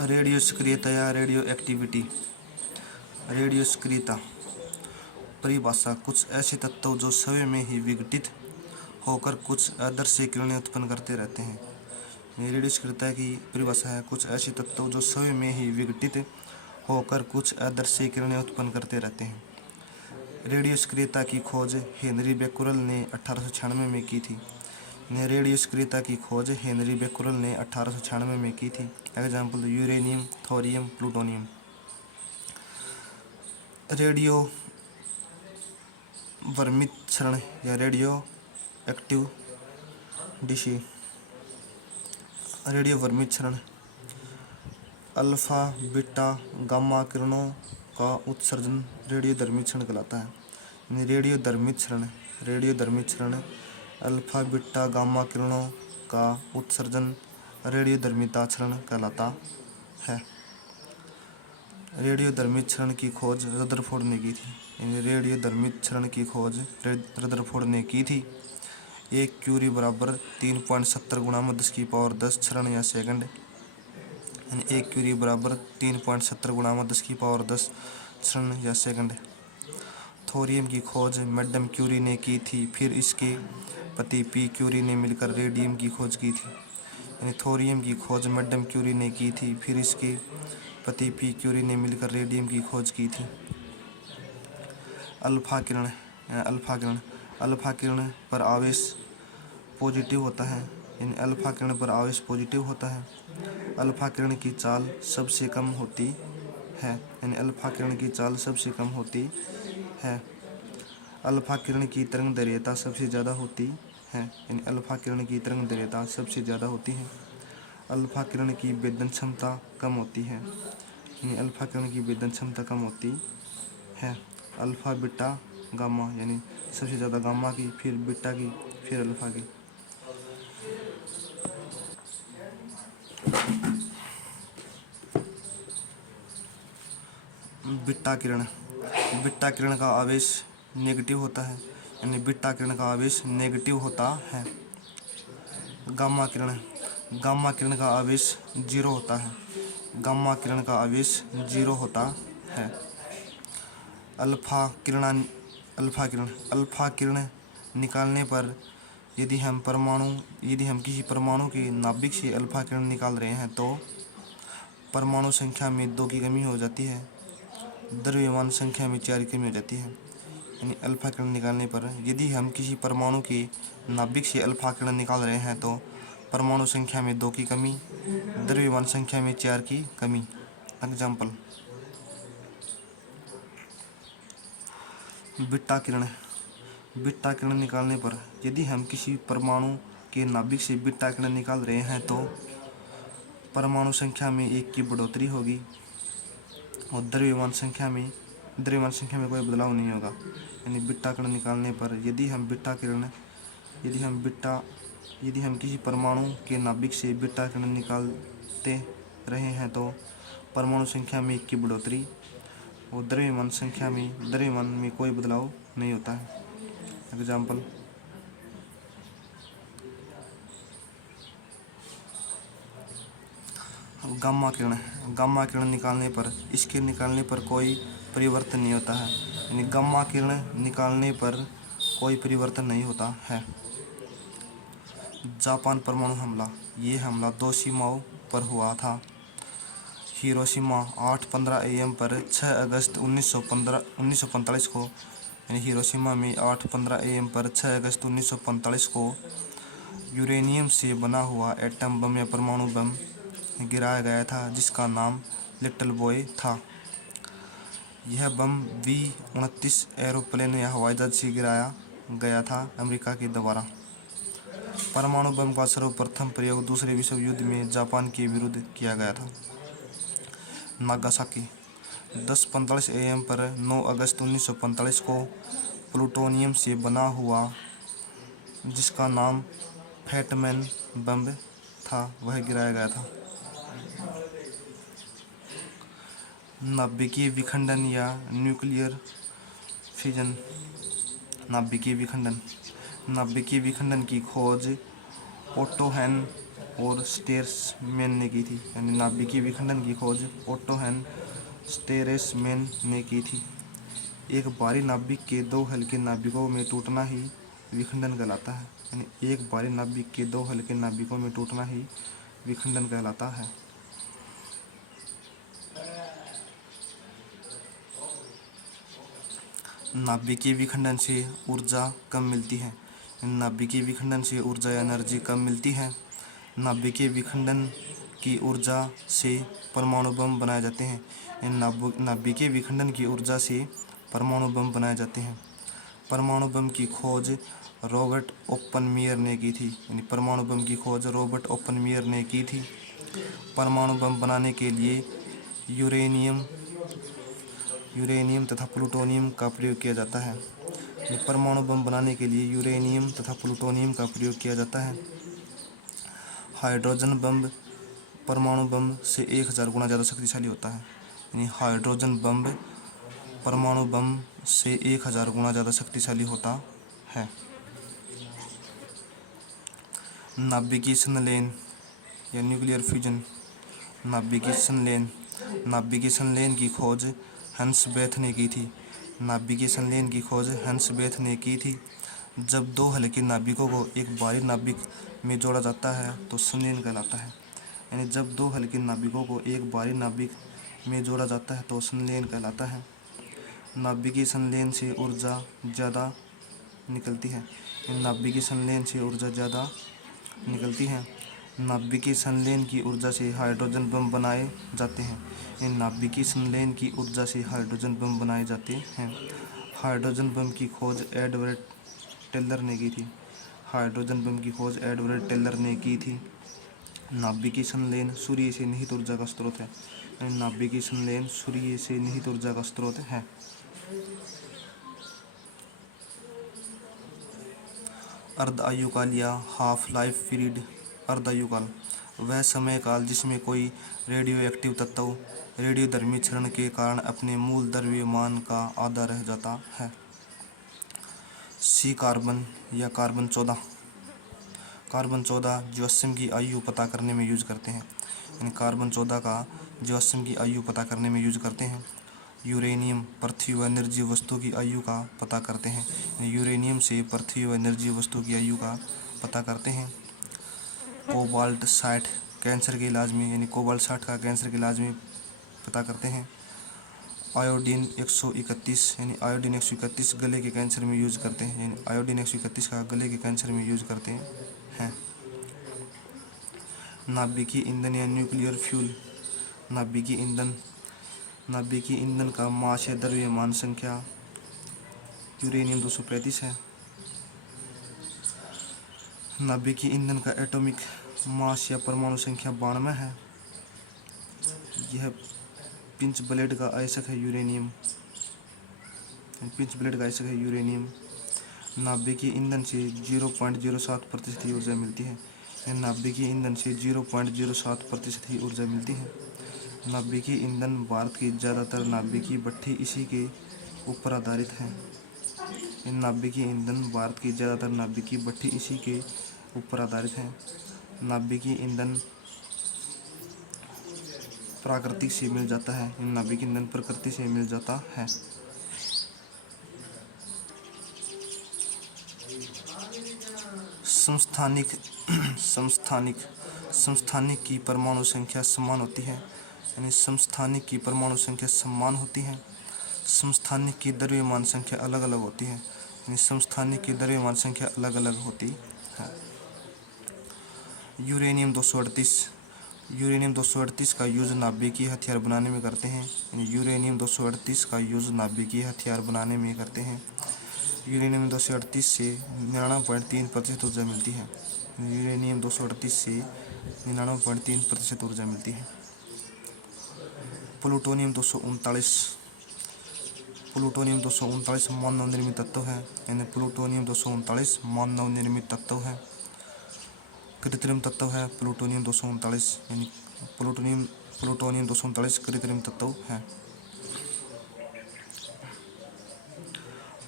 Radio सक्रियता या radio activity. Radio सक्रियता परिभाषा कुछ ऐसे तत्व जो स्वयं में ही विघटित होकर कुछ अदृश्य किरणें उत्पन्न करते रहते हैं। रेडियो सक्रियता की परिभाषा है कुछ ऐसे तत्व जो स्वयं में ही विघटित होकर कुछ अदृश्य किरणें उत्पन्न करते रहते हैं। रेडियो सक्रियता की खोज हेनरी बेक्यूरेल ने 1896 में की थी। रेडियो सक्रियता की खोज हेनरी बेक्यूरेल ने 1896 में की थी। Example uranium, thorium, plutonium. Radio वर्मिक्षरण या रेडियो एक्टिव डिशी। रेडियो वर्मिक्षरण अल्फा, बीटा, गामा किरणों का उत्सर्जन रेडियो धर्मीक्षरण कहलाता है। रेडियो धर्मीक्षरण अल्फा, बीटा, गामा किरणों का उत्सर्जन रेडियो धर्मिता क्षरण कहलाता है। रेडियो धर्मीक्षरण की खोज रदरफोर्ड ने की थी। रेडियो धर्मीक्षरण की खोज रदरफोर्ड ने की थी। 1 क्यूरी बराबर 3.70 गुणा में 10 क्षण या सेकंड। 1 क्यूरी बराबर 3.70 गुणा में 10 क्षण या सेकंड। थोरियम की खोज मैडम क्यूरी ने की थी। फिर इसके पति पी क्यूरी ने मिलकर रेडियम की खोज की थी। थोरियम की खोज मैडम क्यूरी ने की थी। फिर इसके पति पी क्यूरी ने मिलकर रेडियम की खोज की थी। अल्फा किरण अल्फा किरण पर आवेश पॉजिटिव होता है। अल्फा किरण पर आवेश पॉजिटिव होता है। अल्फा किरण की चाल सबसे कम होती है। अल्फा किरण की चाल सबसे कम होती है। अल्फा किरण की तरंग दैर्घ्यता सबसे ज़्यादा होती है। अल्फा किरण की तरंग दैर्घ्यता सबसे ज़्यादा होती है। अल्फा किरण की वेदन क्षमता कम होती है। अल्फा किरण की वेदन क्षमता कम होती है। अल्फा, बीटा, गामा सबसे ज़्यादा गामा की, फिर बीटा की, फिर अल्फा की। बीटा किरण का आवेश नेगेटिव होता है। बीटा किरण का आवेश नेगेटिव होता है। गामा किरण का आवेश 0 होता है। गामा किरण का आवेश 0 होता है। अल्फा किरण निकालने पर यदि हम किसी परमाणु के नाभिक से अल्फा किरण निकाल रहे हैं तो परमाणु संख्या में 2 की कमी हो जाती है। द्रव्यमान संख्या में 4 की कमी हो जाती है। अल्फा किरण निकालने पर यदि हम किसी परमाणु के नाभिक से अल्फा किरण निकाल रहे हैं तो परमाणु संख्या में 2 की कमी, द्रव्यमान संख्या में 4 की कमी। एग्जाम्पल बीटा किरण निकालने पर यदि हम किसी परमाणु के नाभिक से बीटा किरण निकाल रहे हैं तो परमाणु संख्या में 1 की बढ़ोतरी होगी और द्रव्यमान संख्या में कोई बदलाव नहीं होगा। बीटा किरण निकालने पर यदि हम किसी परमाणु के नाभिक से बीटा किरण निकालते रहे हैं तो परमाणु संख्या में 1 की बढ़ोतरी और द्रव्यमान में कोई बदलाव नहीं होता है। एग्जाम्पल गामा किरण निकालने पर कोई परिवर्तन नहीं होता है। गामा किरण निकालने पर कोई परिवर्तन नहीं होता है। जापान परमाणु हमला। ये हमला 2 सीमाओं पर हुआ था। हिरोशिमा 8:15 AM पर 6 अगस्त 1945 को हिरोशिमा में 8:15 AM पर 6 अगस्त 1945 को यूरेनियम से बना हुआ एटम बम या परमाणु बम गिराया गया था जिसका नाम लिटिल बॉय था। यह बम B-29 एरोप्लेन या हवाई जहाज से गिराया गया था अमेरिका के द्वारा। परमाणु बम का सर्वप्रथम प्रयोग दूसरे विश्व युद्ध में जापान के विरुद्ध किया गया था। नागासाकी 10:45 AM पर 9 अगस्त 1945 को प्लूटोनियम से बना हुआ जिसका नाम फैटमैन बम था वह गिराया गया था। नाभिकीय विखंडन या न्यूक्लियर फिजन। नाभिकीय विखंडन की खोज ओटो और स्टेयर्समैन ने की थी, यानी नाभिकीय विखंडन की खोज ओट्टो हैन स्टेयर्समैन ने की थी। एक भारी नाभिक के दो हल्के नाभिकों में टूटना ही विखंडन कहलाता है, यानी एक भारी नाभिक के दो हल्के नाभिकों में टूटना ही विखंडन कहलाता है। नाभिकीय विखंडन से ऊर्जा कम मिलती है। नाभिकीय विखंडन से ऊर्जा या एनर्जी कम मिलती है। नाभिकीय विखंडन की ऊर्जा से परमाणु बम बनाए जाते हैं। नाभिकीय विखंडन की ऊर्जा से परमाणु बम बनाए जाते हैं। परमाणु बम की खोज रॉबर्ट ओपनमीयर ने की थी, यानी परमाणु बम की खोज रॉबर्ट ओपनमीयर ने की थी। परमाणु बम बनाने के लिए यूरेनियम तथा प्लूटोनियम का प्रयोग किया जाता है। परमाणु बम बनाने के लिए यूरेनियम तथा प्लूटोनियम का प्रयोग किया जाता है। हाइड्रोजन बम परमाणु बम से 1000 गुना ज़्यादा शक्तिशाली होता है, यानी हाइड्रोजन बम परमाणु बम से 1000 गुना ज़्यादा शक्तिशाली होता है। नाभिकीय संलयन या न्यूक्लियर फ्यूजन। नाभिकीय संलयन की खोज हंस बेथ ने की थी। नाभिकीय संलयन की खोज हंस बेथ ने की थी। जब दो हल्के नाभिकों को एक भारी नाभिक में जोड़ा जाता है तो संलयन कहलाता है, यानी जब दो हल्के नाभिकों को एक भारी नाभिक में जोड़ा जाता है तो संलयन कहलाता है। नाभिकीय संलयन से ऊर्जा ज़्यादा निकलती है। नाभिकीय संलयन से ऊर्जा ज़्यादा निकलती है। नाभिकीय संलयन की ऊर्जा से हाइड्रोजन बम बनाए जाते हैं। नाभिकीय संलयन की ऊर्जा से हाइड्रोजन बम बनाए जाते हैं। हाइड्रोजन बम की खोज एडवर्ड टेलर ने की थी। हाइड्रोजन बम की खोज एडवर्ड टेलर ने की थी। नाभिकीय संलयन सूर्य से निहित ऊर्जा का स्रोत है। नाभिकीय संलयन सूर्य से निहित ऊर्जा का स्रोत है। अर्ध आयुकाल या हाफ लाइफ पीरियड। अर्ध आयुकाल वह समय काल जिसमें कोई रेडियो एक्टिव तत्व रेडियोधर्मी क्षरण के कारण अपने मूल द्रव्यमान का आधा रह जाता है। सी कार्बन या कार्बन 14। कार्बन 14 जीवाश्म की आयु पता करने में यूज करते हैं, यानी कार्बन 14 का जीवाश्म की आयु पता करने में यूज करते हैं। यूरेनियम पृथ्वी व निर्जीव वस्तु की आयु का पता करते हैं। यूरेनियम से पृथ्वी व निर्जीव वस्तु की आयु का पता करते हैं। कोबाल्ट 60 कैंसर के इलाज में, यानी कोबाल्ट 60 का कैंसर के इलाज में पता करते हैं। आयोडीन 131, यानी आयोडीन 131 गले के कैंसर में यूज करते हैं, यानी आयोडीन 131 का गले के कैंसर में यूज करते हैं। नाभिकीय ईंधन या न्यूक्लियर फ्यूल। नाभिकीय ईंधन का मास या द्रव्यमान संख्या यूरेनियम 235 है। नाभिकीय ईंधन का एटॉमिक मास या परमाणु संख्या 92 है। यह पिंच ब्लेड का आयस्क है यूरेनियम। नाभिकीय ईंधन से 0.07% ही ऊर्जा मिलती है। नाभिकीय ईंधन से 0.07% ही ऊर्जा मिलती है। नाभिकीय ईंधन भारत की ज़्यादातर नाभिकीय भट्ठी इसी के ऊपर आधारित है। नाभिकीय ईंधन भारत की ज़्यादातर नाभिकीय भट्ठी इसी के ऊपर आधारित है। नाभिकीय ईंधन प्रकृति से मिल जाता है। नाभिकीय ईंधन प्रकृति से मिल जाता है। समस्थानिक की परमाणु संख्या समान होती है, यानी समस्थानिक की परमाणु संख्या समान होती है। समस्थानिक की द्रव्यमान संख्या अलग अलग होती है, यानी समस्थानिक की द्रव्यमान संख्या अलग अलग होती है। यूरेनियम 238 का यूज नाभिकीय हथियार बनाने में करते हैं, यानी यूरेनियम 238 का यूज नाभिकीय हथियार बनाने में करते हैं। यूरेनियम 238 से 99.3% ऊर्जा मिलती है। यूरेनियम 238 से 99.3% ऊर्जा मिलती है। प्लूटोनियम 239 मानव निर्मित तत्व है, यानी प्लूटोनियम 239 मानव निर्मित तत्व है। कृत्रिम तत्व है प्लूटोनियम 239, यानी प्लूटोनियम 239 कृत्रिम तत्व है।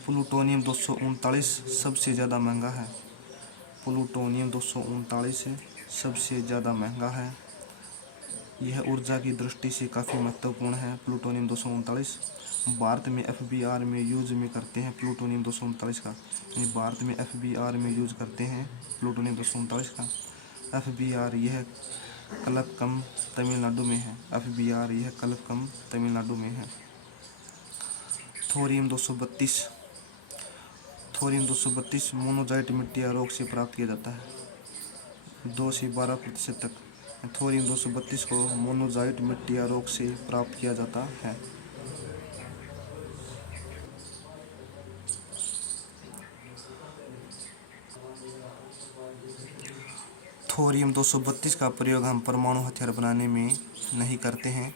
प्लूटोनियम 239 सबसे ज़्यादा महंगा है। प्लूटोनियम 239 सबसे ज़्यादा महंगा है। यह ऊर्जा की दृष्टि से काफ़ी महत्वपूर्ण है। प्लूटोनियम 239 भारत में FBR में यूज में करते हैं प्लूटोनियम 239 का। यानी भारत में FBR में यूज करते हैं प्लूटोनियम 239 का। FBR यह कलक्कम तमिलनाडु में है। FBR यह कलक्कम तमिलनाडु में है। थोरियम 232 थोरियम 232 मोनोजाइट मिट्टी या रोग से प्राप्त किया जाता है। 2 से 12% तक थोरियम 232 को मोनोजाइट मिट्टी या रोग से प्राप्त किया जाता है। थोरियम 232 का प्रयोग हम परमाणु हथियार बनाने में नहीं करते हैं।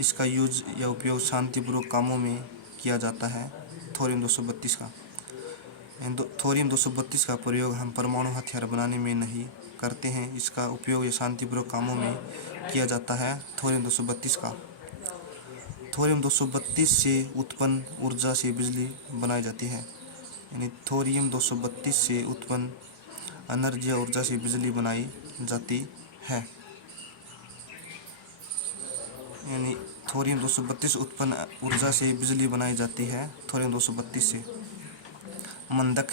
इसका यूज या उपयोग शांतिपूर्वक कामों में किया जाता है। थोरियम 232 का थोरियम 232 का प्रयोग हम परमाणु हथियार बनाने में नहीं करते हैं। इसका उपयोग या शांतिपूर्वक कामों में किया जाता है। थोरियम 232 का थोरियम 232 से उत्पन्न ऊर्जा से बिजली बनाई जाती है। यानी थोरियम 232 से उत्पन्न एनर्जी या ऊर्जा से बिजली बनाई जाती है। यानी थोरियम 232 उत्पन्न ऊर्जा से बिजली बनाई जाती है थोरियम 232 से। मंदक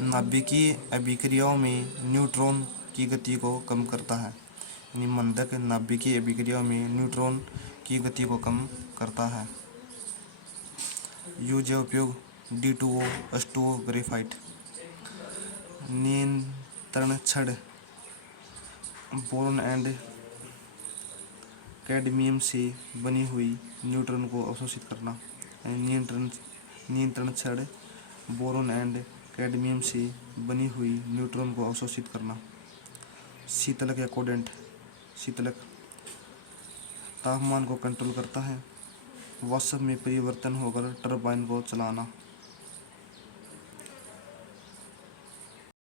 नाभिकीय अभिक्रियाओं में न्यूट्रॉन की गति को कम करता है। यानी मंदक नाभिकीय अभिक्रियाओं में न्यूट्रॉन की गति को कम करता है। यूज या उपयोग D2O H2O ग्रेफाइट नियंत्रण छड़ बोरोन एंड कैडमियम से बनी हुई न्यूट्रॉन को अवशोषित करना। नियंत्रण छड़ बोरोन एंड कैडमियम से बनी हुई न्यूट्रॉन को अवशोषित करना। शीतलक या कोडेंट शीतलक तापमान को कंट्रोल करता है। वाष्प में परिवर्तन होकर टरबाइन को चलाना।